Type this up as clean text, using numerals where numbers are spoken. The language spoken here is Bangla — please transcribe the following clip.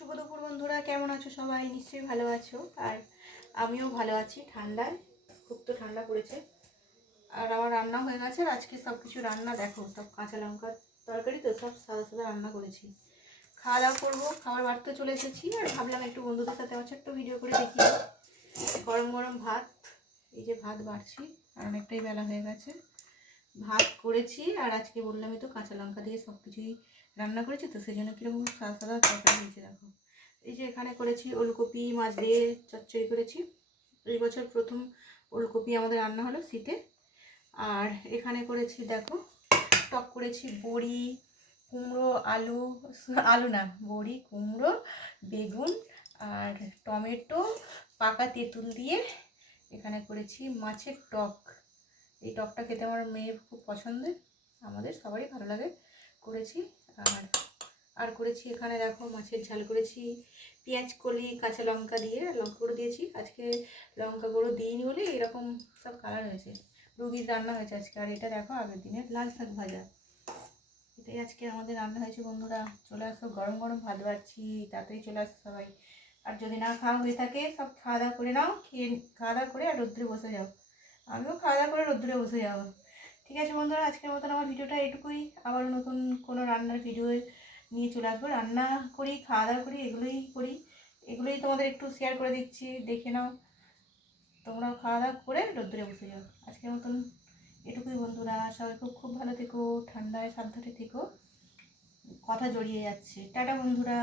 শুভ দুপুর বন্ধুরা, কেমন আছো সবাই? নিশ্চয়ই ভালো আছো। আর আমিও ভালো আছি। ঠান্ডায় খুব তো ঠান্ডা পড়েছে। আর আমার রান্না হয়ে গেছে। আর আজকে সব কিছু রান্না দেখো, সব কাঁচা লঙ্কার তরকারি তো, সব সাদা সাদা রান্না করেছি। খাওয়া দাওয়া করবো, খাবার বাড়তে চলে এসেছি। আর ভাবলাম একটু বন্ধুদের সাথে আমার ছোট্ট ভিডিও করে দেখি। গরম গরম ভাত, এই যে ভাত বাড়ছি, আর অনেকটাই বেলা হয়ে গেছে। ভাত করেছি, আর আজকে বললামই তো কাঁচা লঙ্কা দিয়ে সব কিছুই রান্না করেছি, তো সেই জন্য কীরকম সাদা সাদা তরকারি হয়েছে দেখো। এই যে এখানে করেছি ওলকপি মাছ দিয়ে চচ্চড়ি করেছি। এই বছর প্রথম ওলকপি আমাদের রান্না হলো শীতে। আর এখানে করেছি দেখো, টক করেছি বড়ি, কুমড়ো, আলু, আলু না বড়ি, কুমড়ো, বেগুন আর টমেটো, পাকা তেঁতুল দিয়ে এখানে করেছি মাছের টক। এই টকটা খেতে আমার মেয়ের খুব পছন্দের, আমাদের সবারই ভালো লাগে। করেছি। আর আর করেছি এখানে দেখো মাছের ঝাল করেছি, পেঁয়াজ কলি কাঁচা লঙ্কা দিয়ে, লঙ্কা গুঁড়ো দিয়েছি। আজকে লঙ্কা গুঁড়ো দিইনি বলে এরকম সব কালার হয়েছে। রুগীর রান্না হয়েছে আজকে। আর এটা দেখো আগের দিনের লাল শাক ভাজা। এটাই আজকে আমাদের রান্না হয়েছে বন্ধুরা। চলে আসো, গরম গরম ভাত বাড়ছি, তাড়াতাড়ি চলে আসো সবাই। আর যদি না খাওয়া হয়ে থাকে সব খাওয়া দাওয়া করে নাও, খাওয়া দাওয়া করে আর রোদ্দুরে বসে যাও। আমিও খাওয়া দাওয়া করে রোদ্দুরে বসে যাবো। ঠিক আছে বন্ধুরা, আজকের মতন আমার ভিডিওটা এটুকুই। আবার নতুন কোনো রান্নার ভিডিও নিয়ে চলে আসবো। রান্না করি, খাওয়া দাওয়া করি, এগুলোই তোমাদের একটু শেয়ার করে দিচ্ছি, দেখে নাও। তোমরাও খাওয়া দাওয়া করে রোদ্দুরে বসে যাও। আজকের মতন এটুকুই বন্ধুরা। সবাই খুব খুব ভালো থেকো, ঠান্ডায় সাবধানে থেকো। কথা জড়িয়ে যাচ্ছে। টাটা বন্ধুরা।